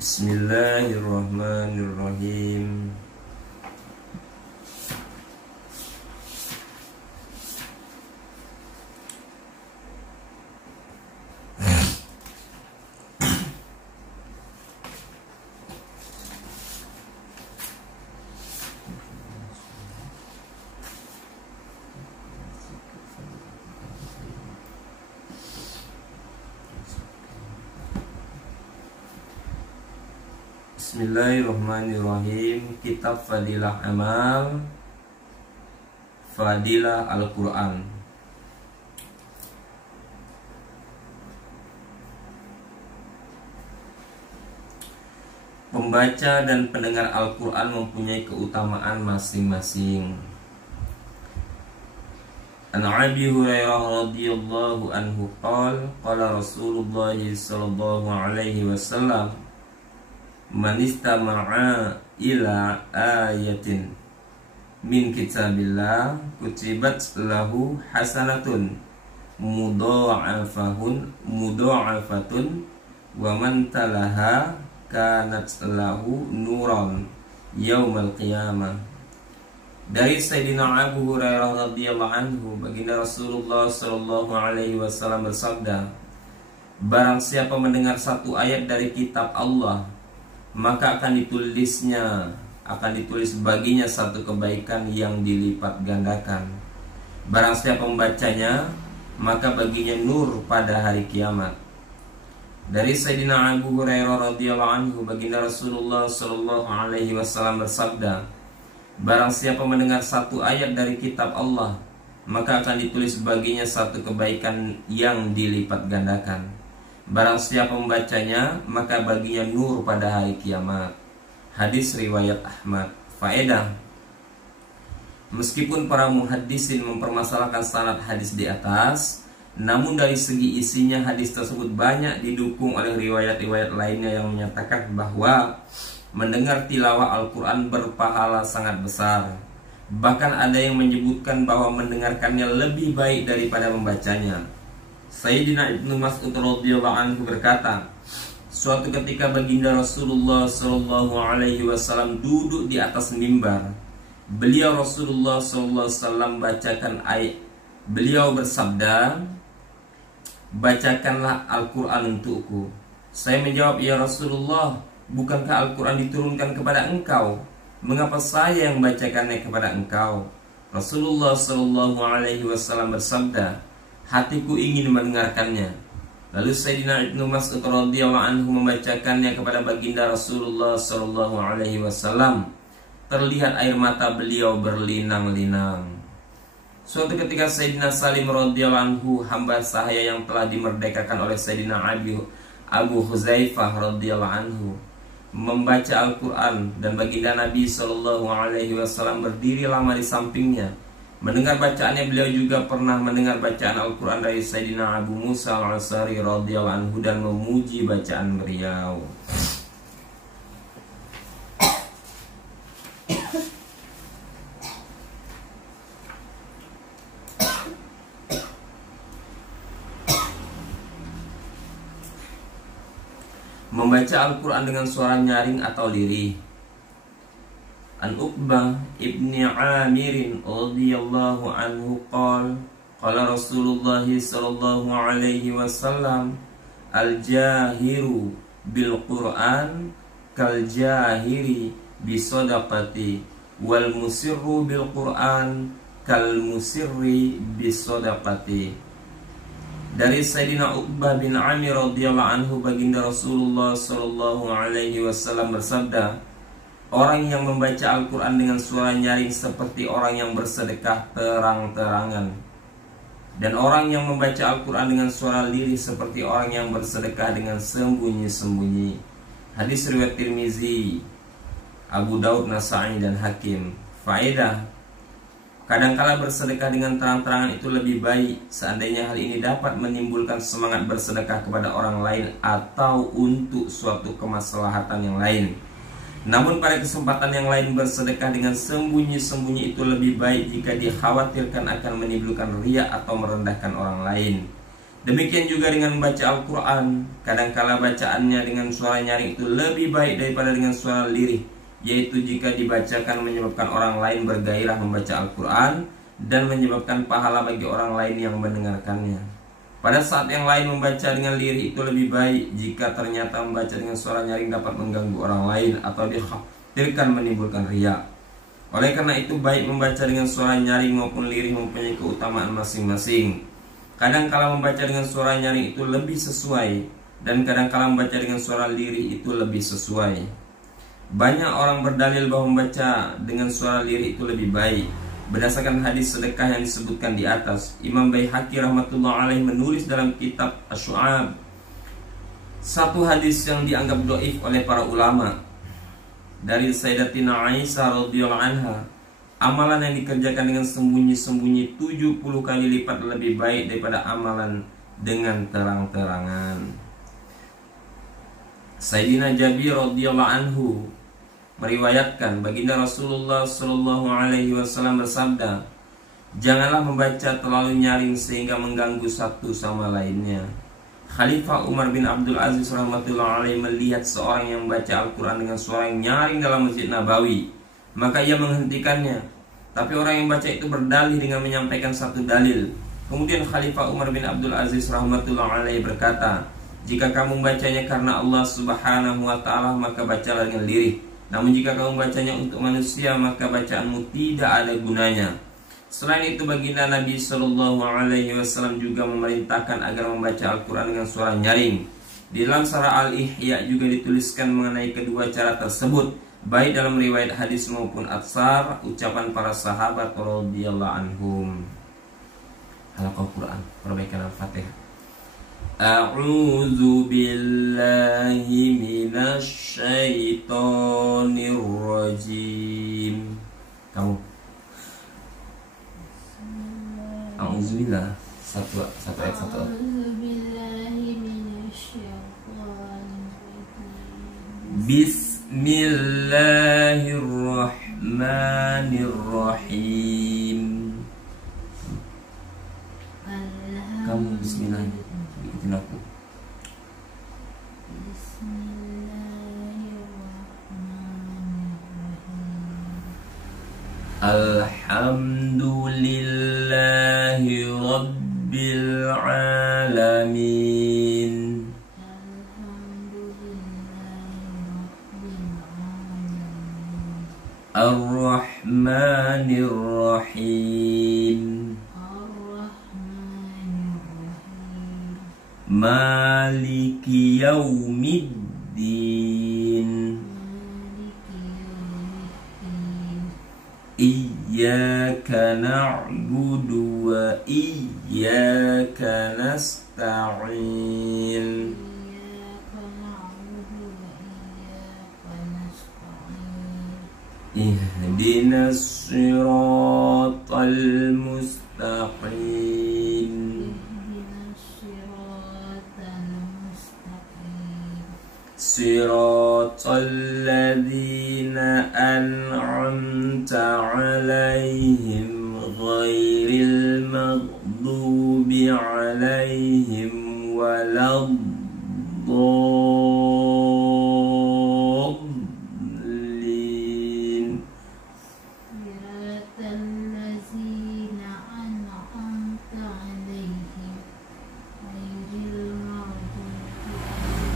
Bismillahirrahmanirrahim. Bismillahirrahmanirrahim. Kitab Fadilah Amal, Fadilah Al-Quran. Pembaca dan pendengar Al-Quran mempunyai keutamaan masing-masing. An Abi Hurairah radhiyallahu anhu qala Rasulullah sallallahu alaihi wasallam, man istama'a ila ayatin min kitabillah kutibat lahu hasanatun mudha'afatun wa man talaha kanat lahu nuran yaumal qiyamah. Dari Sayyidina Abu Hurairah radhiyallahu anhu, baginda Rasulullah sallallahu alaihi wasallam bersabda, barang siapa mendengar satu ayat dari kitab Allah, maka akan ditulis baginya satu kebaikan yang dilipat gandakan. Barang siapa membacanya, maka baginya nur pada hari kiamat. Dari Sayyidina Abu Hurairah radhiyallahu anhu, baginda Rasulullah sallallahu alaihi wasallam bersabda, barang siapa mendengar satu ayat dari kitab Allah, maka akan ditulis baginya satu kebaikan yang dilipat gandakan. Barang siapa membacanya, maka baginya nur pada hari kiamat. Hadis riwayat Ahmad. Faedah: meskipun para muhaddisin mempermasalahkan sanad hadis di atas, namun dari segi isinya hadis tersebut banyak didukung oleh riwayat-riwayat lainnya yang menyatakan bahwa mendengar tilawah Al-Quran berpahala sangat besar. Bahkan ada yang menyebutkan bahwa mendengarkannya lebih baik daripada membacanya. Sayyidina Ibnu Mas'ud radhiyallahu anhu berkata, suatu ketika baginda Rasulullah sallallahu alaihi wasallam duduk di atas mimbar. Beliau Rasulullah sallallahu alaihi wasallam bacakan ayat. Beliau bersabda, bacakanlah Al-Quran untukku. Saya menjawab, ya Rasulullah, bukankah Al-Quran diturunkan kepada engkau? Mengapa saya yang membacakannya kepada engkau? Rasulullah sallallahu alaihi wasallam bersabda, hatiku ingin mendengarkannya. Lalu Sayyidina Ibnu Mas'ud radhiyallahu anhu membacakannya kepada baginda Rasulullah sallallahu alaihi wasallam. Terlihat air mata beliau berlinang-linang. Suatu ketika Sayyidina Salim radhiyallahu anhu, hamba sahaya yang telah dimerdekakan oleh Sayyidina Abu Huzaifah radhiyallahu anhu, membaca Al-Quran, dan baginda Nabi sallallahu alaihi wasallam berdiri lama di sampingnya. Mendengar bacaannya, beliau juga pernah mendengar bacaan Al-Quran dari Sayyidina Abu Musa Al-Asy'ari radhiyallahu anhu dan memuji bacaan beliau. Membaca Al-Quran dengan suara nyaring atau lirih. An Uqbah ibni Amirin radhiyallahu anhu qala Rasulullah sallallahu alaihi wasallam, al-jahiru bil Qur'an kal jahiri bi sadaqati wal musirru bil Qur'an kal musirri bi sadaqati. Dari Sayyidina Uqbah bin Amir radhiyallahu anhu, baginda Rasulullah sallallahu alaihi wasallam bersabda, orang yang membaca Al-Quran dengan suara nyaring seperti orang yang bersedekah terang-terangan, dan orang yang membaca Al-Quran dengan suara lirih seperti orang yang bersedekah dengan sembunyi-sembunyi. Hadis riwayat Tirmizi, Abu Daud, Nasa'i, dan Hakim. Faedah: kadangkala bersedekah dengan terang-terangan itu lebih baik, seandainya hal ini dapat menimbulkan semangat bersedekah kepada orang lain atau untuk suatu kemaslahatan yang lain. Namun pada kesempatan yang lain, bersedekah dengan sembunyi-sembunyi itu lebih baik jika dikhawatirkan akan menimbulkan riya atau merendahkan orang lain. Demikian juga dengan membaca Al-Quran. Kadangkala bacaannya dengan suara nyaring itu lebih baik daripada dengan suara lirih, yaitu jika dibacakan menyebabkan orang lain bergairah membaca Al-Quran dan menyebabkan pahala bagi orang lain yang mendengarkannya. Pada saat yang lain membaca dengan lirih itu lebih baik jika ternyata membaca dengan suara nyaring dapat mengganggu orang lain atau dikhawatirkan menimbulkan riya. Oleh karena itu baik membaca dengan suara nyaring maupun lirih mempunyai keutamaan masing-masing. Kadang-kala membaca dengan suara nyaring itu lebih sesuai, dan kadang-kala membaca dengan suara lirih itu lebih sesuai. Banyak orang berdalil bahwa membaca dengan suara lirih itu lebih baik berdasarkan hadis sedekah yang disebutkan di atas. Imam Baihaqi rahmatullah alaih menulis dalam kitab Asy-Syu'ab satu hadis yang dianggap dhaif oleh para ulama dari Sayyidatina Aisyah radhiyallahu anha. Amalan yang dikerjakan dengan sembunyi-sembunyi 70 kali lipat lebih baik daripada amalan dengan terang-terangan. Sayyidina Jabir radhiyallahu anhu meriwayatkan baginda Rasulullah sallallahu alaihi wasallam bersabda, "Janganlah membaca terlalu nyaring sehingga mengganggu satu sama lainnya." Khalifah Umar bin Abdul Aziz rahmatullah alaihi melihat seorang yang membaca Al-Quran dengan suara yang nyaring dalam Masjid Nabawi, maka ia menghentikannya. Tapi orang yang baca itu berdalih dengan menyampaikan satu dalil. Kemudian Khalifah Umar bin Abdul Aziz rahmatullah alaihi berkata, "Jika kamu membacanya karena Allah subhanahu wa ta'ala, maka bacalah dengan lirih. Namun jika kamu membacanya untuk manusia, maka bacaanmu tidak ada gunanya." Selain itu baginda Nabi sallallahu alaihi wasallam juga memerintahkan agar membaca Al-Quran dengan suara nyaring. Di dalam Syarah Al-Ihya juga dituliskan mengenai kedua cara tersebut, baik dalam riwayat hadis maupun atsar ucapan para sahabat radhiyallahu anhum. Halaqah Quran, perbaikan Al-Fatihah. A'udzu billahi minasy syaithanir rajim. Kamu A'udzubillah satu ayat satu. Bismillahirrahmanirrahim. Kamu bismillah bikin aku. Alhamdulillahi Rabbil Alamin. Ar-Rahmanir Rahim. Maliki Yaumiddin. Iyyaka na'budu wa iyyaka nasta'in. Ihdinas siratal mustaqim. Siratal ladzina an'amta 'alaihim ghairil maghdubi 'alaihim waladdallin. Siratal ladzina an'amta 'alaihim ghairil maghdubi 'alaihim.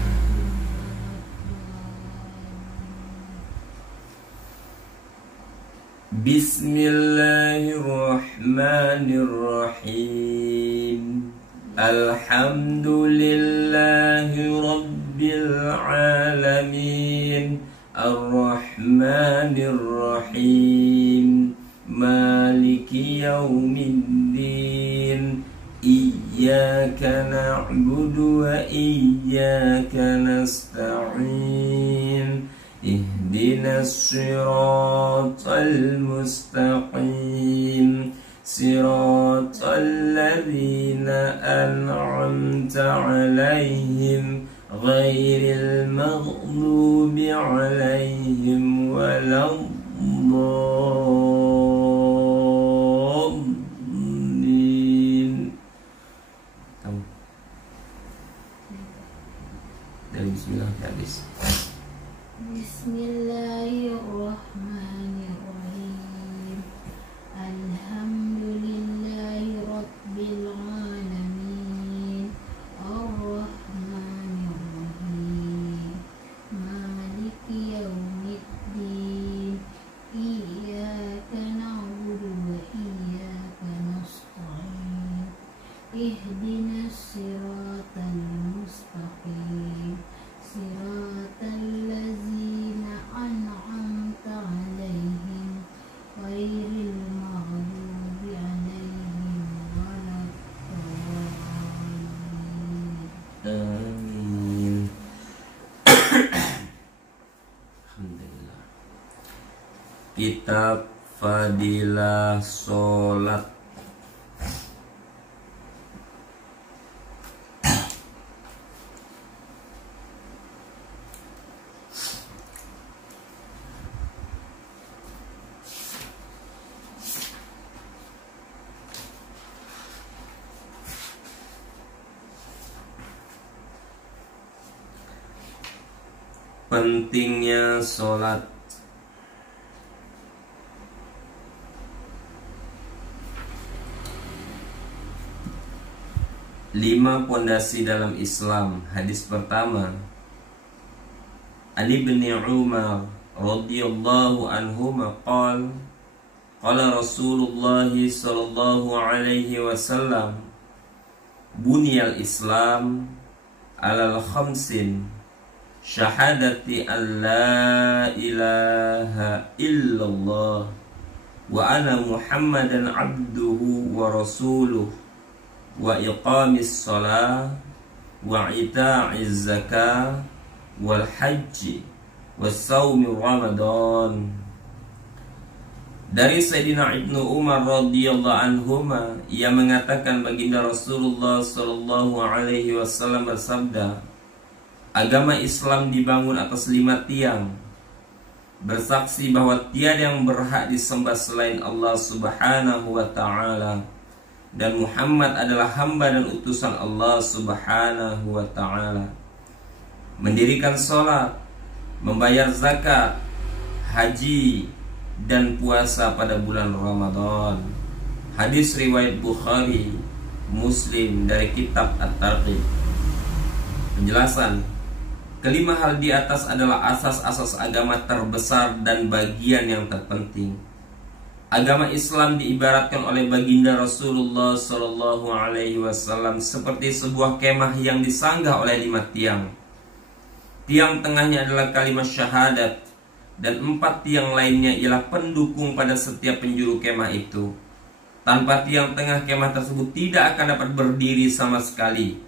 Bismillahirrahmanirrahim. Alhamdulillahi Rabbil Alamin. Ar-Rahmanir Rahim. Maliki Yaumiddin. Iyyaka na'budu wa iyyaka nasta'in. Ihdinas siratal mustaqim. Siratal ladzina an'amta 'alaihim ghairil maghdubi 'alaihim waladdallin. ihdinas siratal mustaqim siratal ladzina an'amta 'alaihim ghairil maghdubi 'alaihim waladdallin. Amin. Alhamdulillah. Kitab Fadilah Sholat. Pentingnya sholat. Lima pondasi dalam Islam. Hadis pertama, Ali bin Umar radhiyallahu anhuma qala Rasulullah sallallahu alaihi wasallam, bunyal Islam alal khamsin, syahadati an la ilaha illallah wa ana Muhammadan abduhu wa rasuluh wa iqamis shalah wa ita'iz zakah wal haji wa saumi ramadan. Dari Sayyidina Ibnu Umar radhiyallahu anhuma, ia mengatakan baginda Rasulullah sallallahu alaihi wasallam bersabda, agama Islam dibangun atas 5 tiang, bersaksi bahwa tiada yang berhak disembah selain Allah subhanahu wa ta'ala, dan Muhammad adalah hamba dan utusan Allah subhanahu wa ta'ala, mendirikan sholat, membayar zakat, haji, dan puasa pada bulan Ramadan. Hadis riwayat Bukhari, Muslim dari kitab At-Targhib. Penjelasan: kelima hal di atas adalah asas-asas agama terbesar dan bagian yang terpenting. Agama Islam diibaratkan oleh baginda Rasulullah sallallahu alaihi wasallam seperti sebuah kemah yang disanggah oleh 5 tiang. Tiang tengahnya adalah kalimat syahadat, dan 4 tiang lainnya ialah pendukung pada setiap penjuru kemah itu. Tanpa tiang tengah, kemah tersebut tidak akan dapat berdiri sama sekali.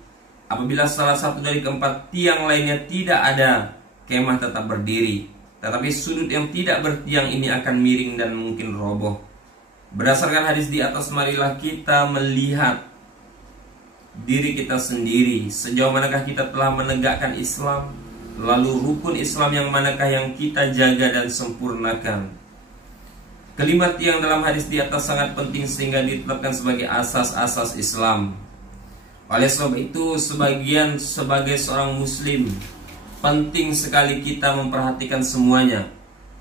Apabila salah satu dari keempat tiang lainnya tidak ada, kemah tetap berdiri. Tetapi sudut yang tidak bertiang ini akan miring dan mungkin roboh. Berdasarkan hadis di atas, marilah kita melihat diri kita sendiri. Sejauh manakah kita telah menegakkan Islam? Lalu rukun Islam yang manakah yang kita jaga dan sempurnakan? Kelima tiang dalam hadis di atas sangat penting sehingga ditetapkan sebagai asas-asas Islam. Oleh sebab itu, sebagai seorang muslim, penting sekali kita memperhatikan semuanya.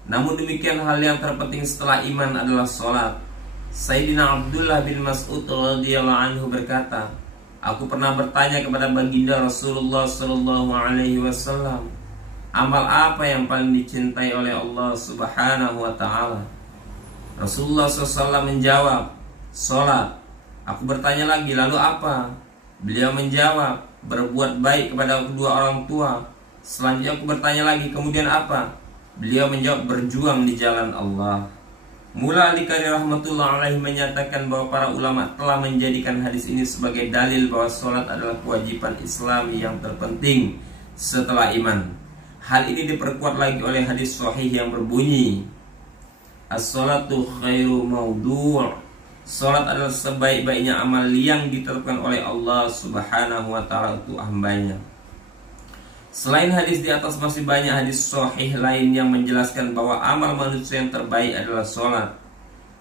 Namun demikian, hal yang terpenting setelah iman adalah sholat. Sayyidina Abdullah bin Mas'ud radhiyallahu anhu berkata, aku pernah bertanya kepada baginda Rasulullah sallallahu alaihi wasallam, amal apa yang paling dicintai oleh Allah subhanahu wa ta'ala? Rasulullah SAW menjawab, sholat. Aku bertanya lagi, lalu apa? Beliau menjawab, berbuat baik kepada kedua orang tua. Selanjutnya aku bertanya lagi, kemudian apa? Beliau menjawab, berjuang di jalan Allah. Mula Al-Qari rahmatullah alaihi menyatakan bahwa para ulama telah menjadikan hadis ini sebagai dalil bahwa sholat adalah kewajiban Islami yang terpenting setelah iman. Hal ini diperkuat lagi oleh hadis sahih yang berbunyi, as-sholatu khairu mawdu'. Sholat adalah sebaik-baiknya amal yang ditetapkan oleh Allah subhanahu wa ta'ala untuk hambanya. Selain hadis di atas, masih banyak hadis sahih lain yang menjelaskan bahwa amal manusia yang terbaik adalah sholat.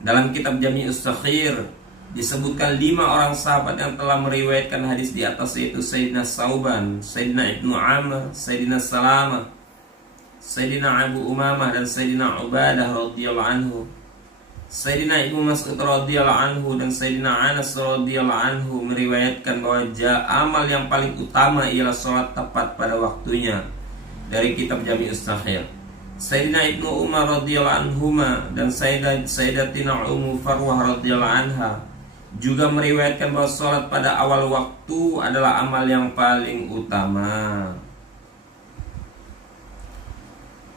Dalam kitab Jami'us Saghir disebutkan 5 orang sahabat yang telah meriwayatkan hadis di atas, yaitu Sayyidina Sauban, Sayyidina Ibnu Amr, Sayyidina Salamah, Sayyidina Abu Umamah, dan Sayyidina Ubadah radhiyallahu anhu. Sayyidina Ibnu Mas'ud radhiyallahu anhu dan Sayyidina Anas radhiyallahu anhu meriwayatkan bahwa amal yang paling utama ialah sholat tepat pada waktunya, dari kitab Jami'us Saghir. Sayyidina Ibnu Umar radhiyallahu anhuma dan Sayyidatina Ummu Farwah radhiyallahu anha juga meriwayatkan bahwa sholat pada awal waktu adalah amal yang paling utama.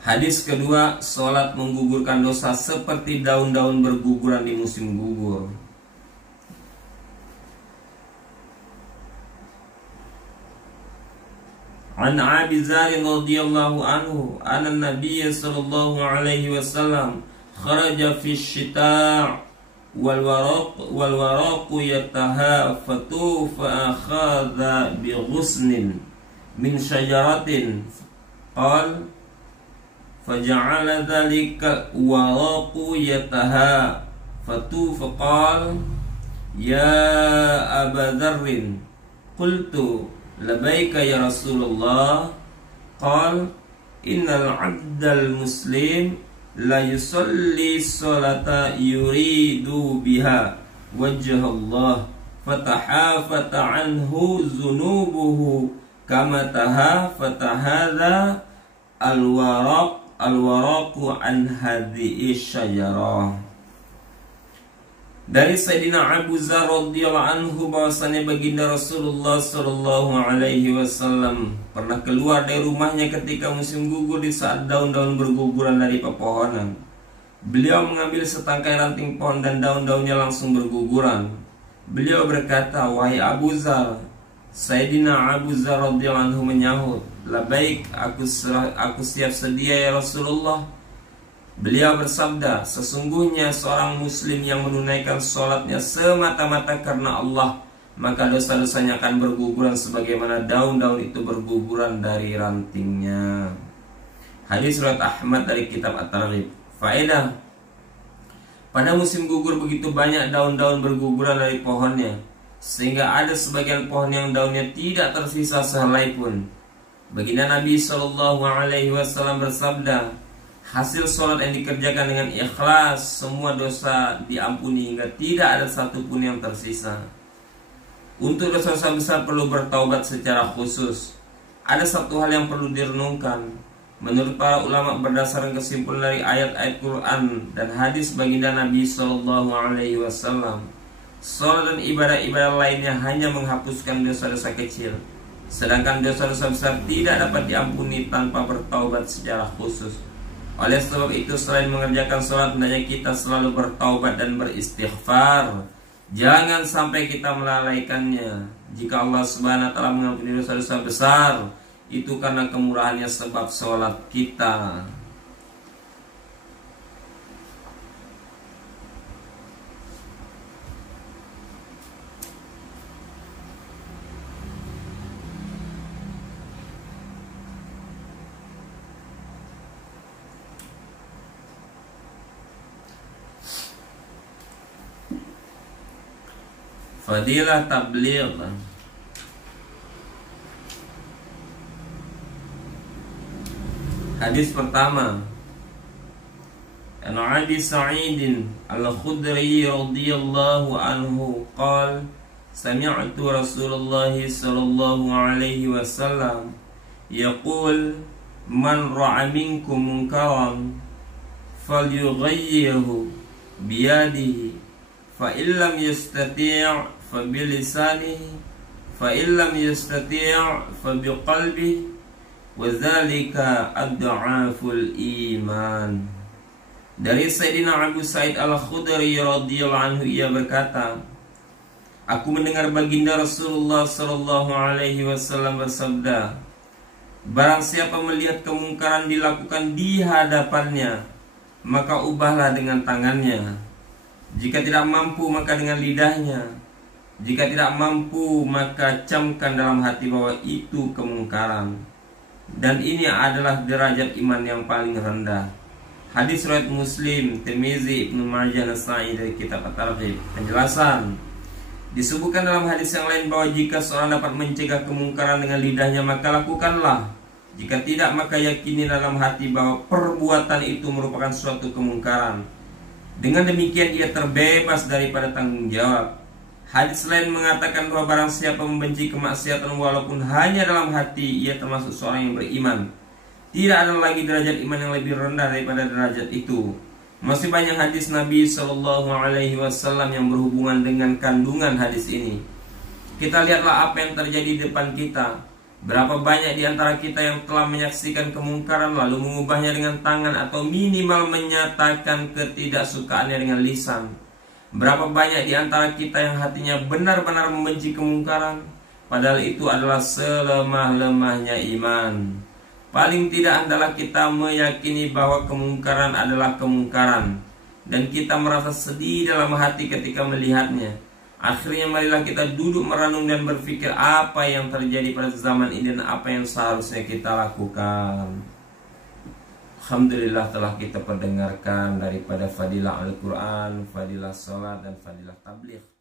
Hadis kedua, sholat menggugurkan dosa seperti daun-daun berguguran di musim gugur. An Abi Dzar radhiyallahu anhu anna Nabiy sallallahu alaihi wasallam kharaja fi syita' wal waraq yatahafatu fa akhadha bi ghusnin min syajaratin qala faja'ala dhalika waraqu yatahafatu faqala ya Aba Dzarrin qultu labaika ya Rasulullah qal innal 'abdal muslim la yusalli salata yuridu biha wajha Allah fatahafata anhu zunubuhu kama tahafata hadha alwaraqu an hadhihi syajarah. Dari Sayyidina Abu Dzar radhiyallahu anhu bahwasanya baginda Rasulullah sallallahu alaihi wasallam pernah keluar dari rumahnya ketika musim gugur di saat daun-daun berguguran dari pepohonan. Beliau mengambil setangkai ranting pohon dan daun-daunnya langsung berguguran. Beliau berkata, "Wahai Abu Dzar." Sayyidina Abu Dzar radhiyallahu anhu menyahut, "Labaik, aku siap sedia ya Rasulullah." Beliau bersabda, sesungguhnya seorang muslim yang menunaikan sholatnya semata-mata karena Allah, maka dosa-dosanya akan berguguran sebagaimana daun-daun itu berguguran dari rantingnya. Hadis riwayat Ahmad dari kitab At-Targhib. Faedah: pada musim gugur begitu banyak daun-daun berguguran dari pohonnya, sehingga ada sebagian pohon yang daunnya tidak tersisa sehelai pun. Baginda Nabi SAW bersabda, hasil sholat yang dikerjakan dengan ikhlas, semua dosa diampuni hingga tidak ada satupun yang tersisa. Untuk dosa-dosa besar perlu bertaubat secara khusus. Ada satu hal yang perlu direnungkan. Menurut para ulama berdasarkan kesimpulan dari ayat-ayat Quran dan hadis baginda Nabi SAW, sholat dan ibadah-ibadah lainnya hanya menghapuskan dosa-dosa kecil, sedangkan dosa-dosa besar tidak dapat diampuni tanpa bertaubat secara khusus. Oleh sebab itu, selain mengerjakan sholat, hendaknya kita selalu bertaubat dan beristighfar. Jangan sampai kita melalaikannya. Jika Allah Subhanahu wa ta'ala mengampuni dosa-dosa besar, itu karena kemurahannya sebab sholat kita. Fadilah tabligh. Hadis pertama, An Abi Sa'id Al-Khudri radhiyallahu anhu qala sami'tu Rasulullah sallallahu alaihi wasallam yaqul man ra'a minkum munkaran falyughayyirhu biyadihi fa illam yastati' fa bilisanihi fa illam yastati' fa biqalbihi wa dzalika ad'aful iman. Dari Sayyidina Abu Sa'id Al-Khudri radhiyallahu anhu, ia berkata, aku mendengar baginda Rasulullah sallallahu alaihi wasallam bersabda, barang siapa melihat kemungkaran dilakukan di hadapannya, maka ubahlah dengan tangannya. Jika tidak mampu, maka dengan lidahnya. Jika tidak mampu, maka camkan dalam hati bahwa itu kemungkaran. Dan ini adalah derajat iman yang paling rendah. Hadis riwayat Muslim, Tirmizi, Ibnu Majah, Nasa'i dari kitab At-Targhib. Penjelasan: disebutkan dalam hadis yang lain bahwa jika seorang dapat mencegah kemungkaran dengan lidahnya, maka lakukanlah. Jika tidak, maka yakini dalam hati bahwa perbuatan itu merupakan suatu kemungkaran. Dengan demikian ia terbebas daripada tanggung jawab. Hadis lain mengatakan bahwa barang siapa membenci kemaksiatan walaupun hanya dalam hati, ia termasuk seorang yang beriman. Tidak ada lagi derajat iman yang lebih rendah daripada derajat itu. Masih banyak hadis Nabi Shallallahu Alaihi Wasallam yang berhubungan dengan kandungan hadis ini. Kita lihatlah apa yang terjadi di depan kita. Berapa banyak di antara kita yang telah menyaksikan kemungkaran lalu mengubahnya dengan tangan atau minimal menyatakan ketidaksukaannya dengan lisan. Berapa banyak di antara kita yang hatinya benar-benar membenci kemungkaran, padahal itu adalah selemah-lemahnya iman. Paling tidak adalah kita meyakini bahwa kemungkaran adalah kemungkaran, dan kita merasa sedih dalam hati ketika melihatnya. Akhirnya marilah kita duduk merenung dan berpikir apa yang terjadi pada zaman ini dan apa yang seharusnya kita lakukan. Alhamdulillah telah kita perdengarkan daripada fadilah Al-Quran, fadilah salat, dan fadilah tabligh.